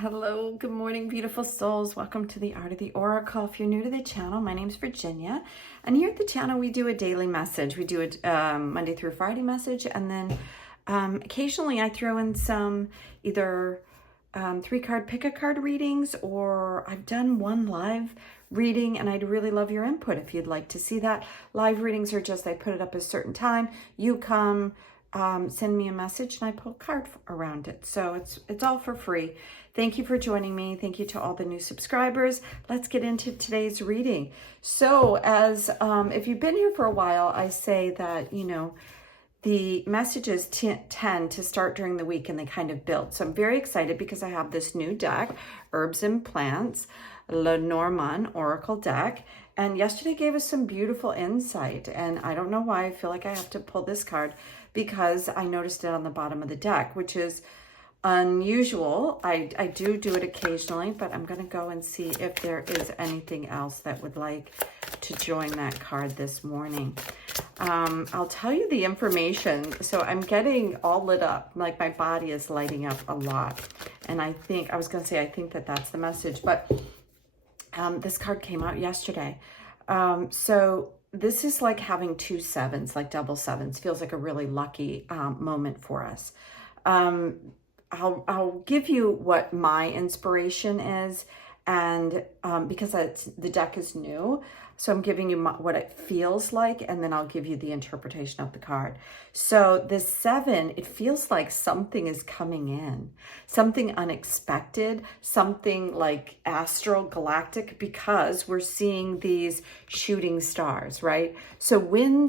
Hello, good morning, beautiful souls. Welcome to the Art of the Oracle. If you're new to the channel, my name's Virginia, and here at the channel we do a daily message. We do a Monday through Friday message, and then occasionally I throw in some either 3-card pick-a-card readings, or I've done one live reading, and I'd really love your input if you'd like to see that. Live readings are just I put it up a certain time. You come. Send me a message and I pull a card around it. So it's all for free. Thank you for joining me. Thank you to all the new subscribers. Let's get into today's reading. So as if you've been here for a while, I say that, the messages tend to start during the week and they kind of build. So I'm very excited because I have this new deck, Herbs and Plants, Lenormand Oracle deck. And yesterday gave us some beautiful insight. And I don't know why I feel like I have to pull this card, because I noticed it on the bottom of the deck, which is unusual. I do it occasionally, but I'm going to go and see if there is anything else that would like to join that card this morning. I'll tell you the information. So I'm getting all lit up, like my body is lighting up a lot. And I think that that's the message, but this card came out yesterday. So this is like having 2 sevens, like double sevens. Feels like a really lucky moment for us. I'll give you what my inspiration is, and because the deck is new, so I'm giving you what it feels like, and then I'll give you the interpretation of the card. So the 7, it feels like something is coming in, something unexpected, something like astral galactic, because we're seeing these shooting stars, right? So when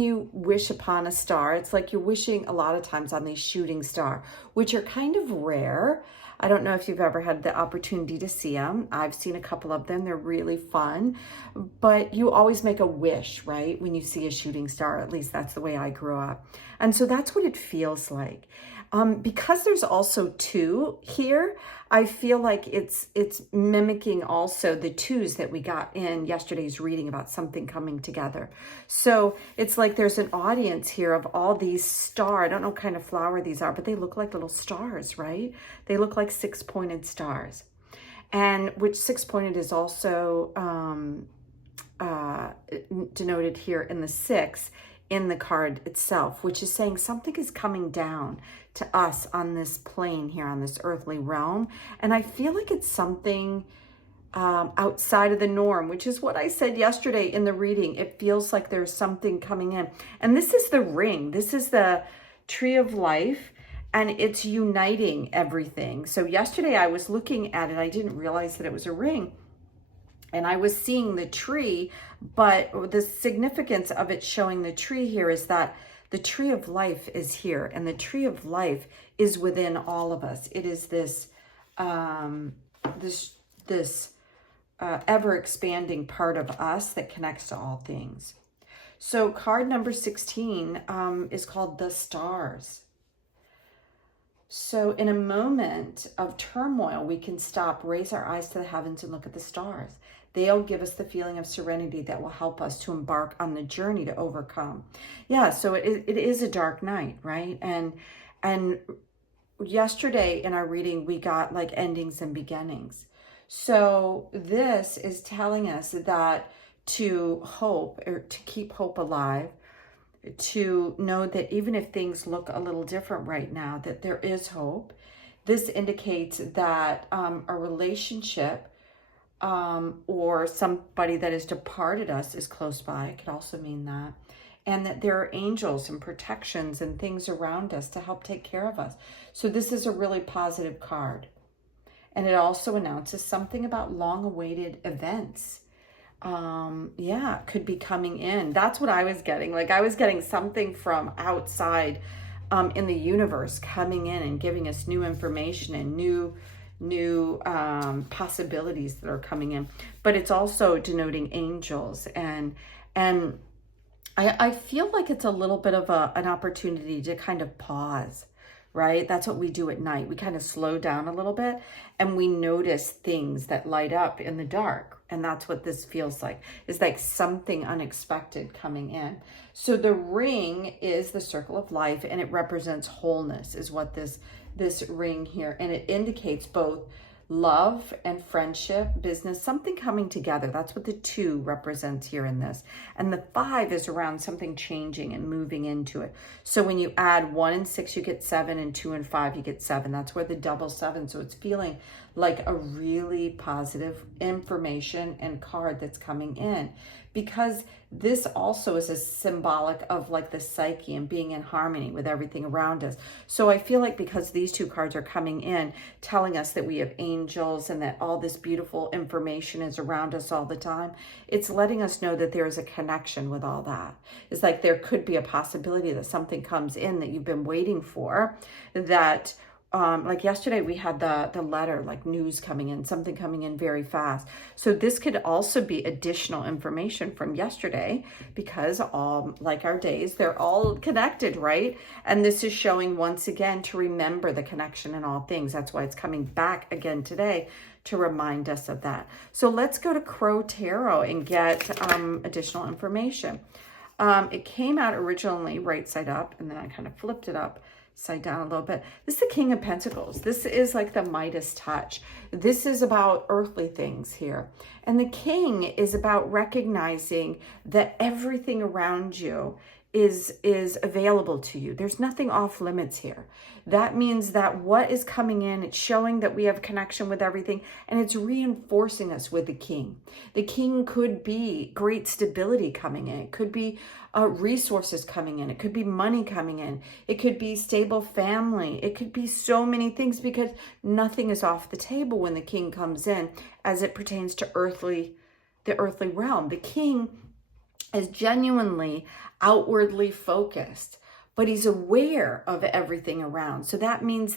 you wish upon a star, it's like you're wishing a lot of times on these shooting star, which are kind of rare. I don't know if you've ever had the opportunity to see them. I've seen a couple of them. They're really fun, but you always make a wish, right? When you see a shooting star, at least that's the way I grew up. And so that's what it feels like. Because there's also 2 here, I feel like it's mimicking also the 2s that we got in yesterday's reading about something coming together. So it's like there's an audience here of all these stars. I don't know what kind of flower these are, but they look like little stars, right? They look like 6-pointed stars. And which 6-pointed is also denoted here in the 6 in the card itself, which is saying something is coming down to us on this plane here, on this earthly realm. And I feel like it's something outside of the norm, which is what I said yesterday in the reading. It feels like there's something coming in. And this is the ring. This is the tree of life, and it's uniting everything. So yesterday I was looking at it. I didn't realize that it was a ring. And I was seeing the tree, but the significance of it showing the tree here is that the tree of life is here, and the tree of life is within all of us. It is this ever expanding part of us that connects to all things. So card number 16 is called the stars. So in a moment of turmoil, we can stop, raise our eyes to the heavens, and look at the stars. They'll give us the feeling of serenity that will help us to embark on the journey to overcome. Yeah, so it is a dark night, right? And yesterday in our reading, we got like endings and beginnings. So this is telling us that to hope, or to keep hope alive, to know that even if things look a little different right now, that there is hope. This indicates that a relationship or somebody that has departed us is close by. It could also mean that. And that there are angels and protections and things around us to help take care of us. So this is a really positive card. And it also announces something about long-awaited events. Could be coming in. That's what I was getting. Like I was getting something from outside in the universe coming in and giving us new information and new possibilities that are coming in. But it's also denoting angels, and I feel like it's a little bit of an opportunity to kind of pause, right? That's what we do at night. We kind of slow down a little bit and we notice things that light up in the dark. And that's what this feels like. It's like something unexpected coming in. So the ring is the circle of life, and it represents wholeness, is what this this ring here, and it indicates both love and friendship, business, something coming together. That's what the 2 represents here in this. And the 5 is around something changing and moving into it. So when you add 1 and 6, you get 7, and 2 and 5, you get 7. That's where the double 7. So it's feeling like a really positive information and card that's coming in, because this also is a symbolic of like the psyche and being in harmony with everything around us. So I feel like because these 2 cards are coming in, telling us that we have angels and that all this beautiful information is around us all the time, it's letting us know that there is a connection with all that. It's like there could be a possibility that something comes in that you've been waiting for, that like yesterday we had the letter, like news coming in, something coming in very fast. So this could also be additional information from yesterday, because all, like our days, they're all connected, right? And this is showing once again to remember the connection in all things. That's why it's coming back again today to remind us of that. So let's go to Crow Tarot and get additional information. It came out originally right side up, and then I kind of flipped it up side down a little bit. This is the King of Pentacles. This is like the Midas touch. This is about earthly things here. And the King is about recognizing that everything around you is available to you. There's nothing off limits here. That means that what is coming in, it's showing that we have connection with everything, and it's reinforcing us with the King. The King could be great stability coming in. It could be resources coming in. It could be money coming in. It could be stable family. It could be so many things, because nothing is off the table when the King comes in as it pertains to the earthly realm. The King is genuinely outwardly focused, but he's aware of everything around. So that means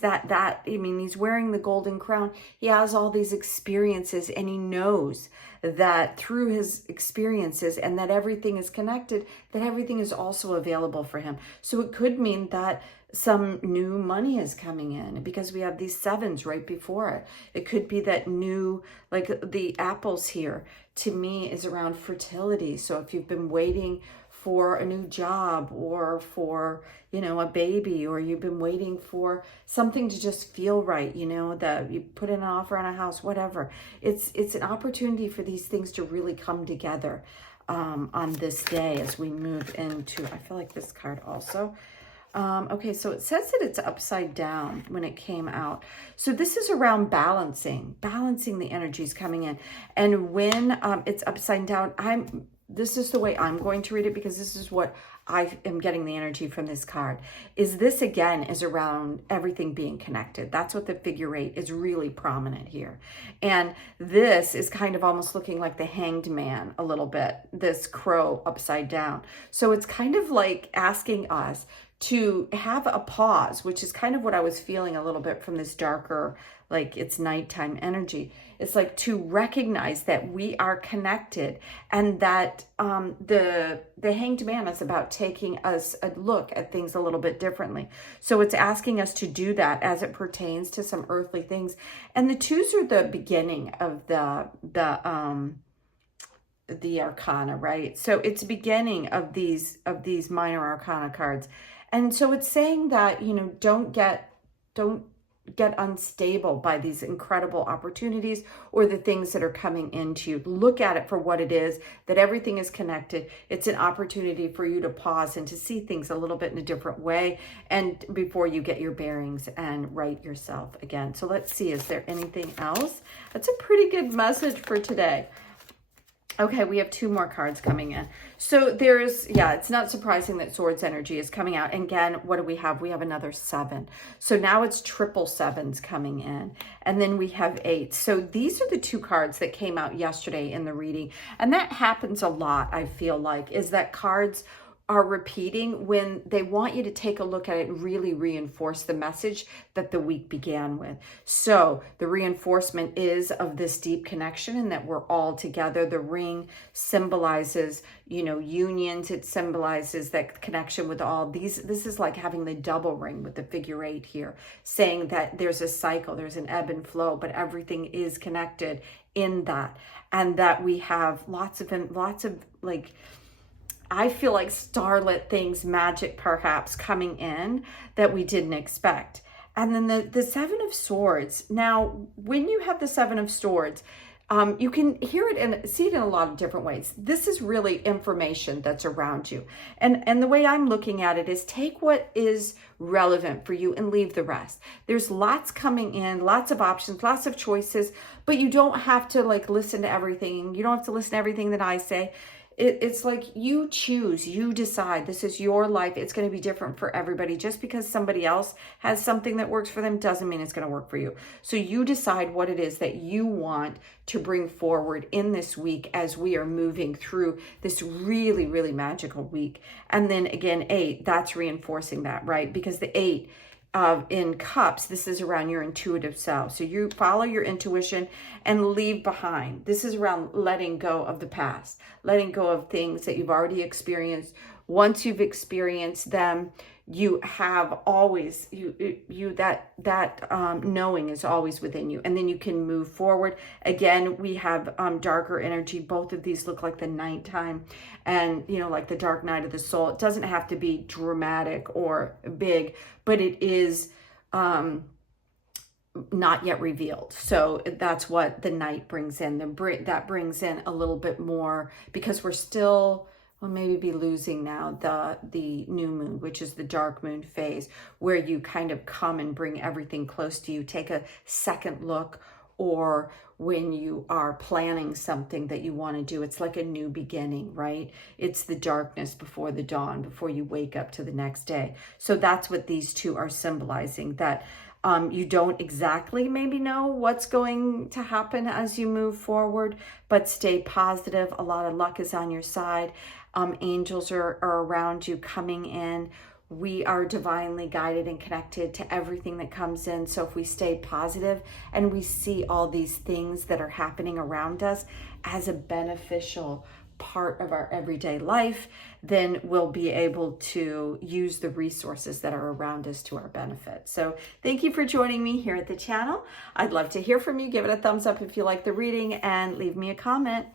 he's wearing the golden crown. He has all these experiences, and he knows that through his experiences, and that everything is connected, that everything is also available for him. So it could mean that some new money is coming in, because we have these 7s right before it. It could be that new, like the apples here, to me is around fertility. So if you've been waiting for a new job, or for, a baby, or you've been waiting for something to just feel right, that you put in an offer on a house, whatever. It's an opportunity for these things to really come together on this day as we move into, I feel like this card also. Okay, so it says that it's upside down when it came out. So this is around balancing the energies coming in. And when it's upside down, this is the way I'm going to read it, because this is what I am getting the energy from this card. This again is around everything being connected. That's what the figure 8 is really prominent here. And this is kind of almost looking like the Hanged Man a little bit, this crow upside down. So it's kind of like asking us to have a pause, which is kind of what I was feeling a little bit from this darker, like it's nighttime energy. It's like to recognize that we are connected, and that the Hanged Man is about taking us a look at things a little bit differently. So it's asking us to do that as it pertains to some earthly things. And the 2s are the beginning of the arcana, right? So it's beginning of these minor arcana cards. And so it's saying that, don't get unstable by these incredible opportunities or the things that are coming into you. Look at it for what it is, that everything is connected. It's an opportunity for you to pause and to see things a little bit in a different way, and before you get your bearings and right yourself again. So let's see, is there anything else? That's a pretty good message for today. Okay, we have 2 more cards coming in. So it's not surprising that Swords energy is coming out. And again, what do we have? We have another 7. So now it's triple 7s coming in. And then we have 8. So these are the 2 cards that came out yesterday in the reading. And that happens a lot, I feel like, is that cards are repeating when they want you to take a look at it and really reinforce the message that the week began with. So the reinforcement is of this deep connection, and that we're all together. The ring symbolizes, unions. It symbolizes that connection with all these. This is like having the double ring with the figure 8 here, saying that there's a cycle, there's an ebb and flow, but everything is connected in that. And that we have lots of like, I feel like starlit things, magic perhaps, coming in that we didn't expect. And then the Seven of Swords. Now, when you have the Seven of Swords, you can hear it and see it in a lot of different ways. This is really information that's around you. And the way I'm looking at it is take what is relevant for you and leave the rest. There's lots coming in, lots of options, lots of choices, but you don't have to like listen to everything. You don't have to listen to everything that I say. It's like you choose, you decide. This is your life. It's going to be different for everybody. Just because somebody else has something that works for them doesn't mean it's going to work for you. So you decide what it is that you want to bring forward in this week as we are moving through this really, really magical week. And then again, 8, that's reinforcing that, right? Because the 8 in cups, this is around your intuitive self. So you follow your intuition and leave behind. This is around letting go of the past, letting go of things that you've already experienced. Once you've experienced them, you have always, that knowing is always within you. And then you can move forward. Again, we have darker energy. Both of these look like the nighttime and, like the dark night of the soul. It doesn't have to be dramatic or big, but it is not yet revealed. So that's what the night brings in. That brings in a little bit more because we're still... we'll maybe be losing now the new moon, which is the dark moon phase, where you kind of come and bring everything close to you, take a second look, or when you are planning something that you want to do, it's like a new beginning, right? It's the darkness before the dawn, before you wake up to the next day. So that's what these two are symbolizing, that you don't exactly maybe know what's going to happen as you move forward, but stay positive. A lot of luck is on your side. Angels are around you coming in. We are divinely guided and connected to everything that comes in. So if we stay positive and we see all these things that are happening around us as a beneficial part of our everyday life, then we'll be able to use the resources that are around us to our benefit. So thank you for joining me here at the channel. I'd love to hear from you. Give it a thumbs up if you like the reading and leave me a comment.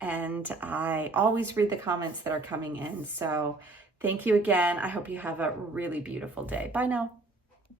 And I always read the comments that are coming in. So thank you again. I hope you have a really beautiful day. Bye now.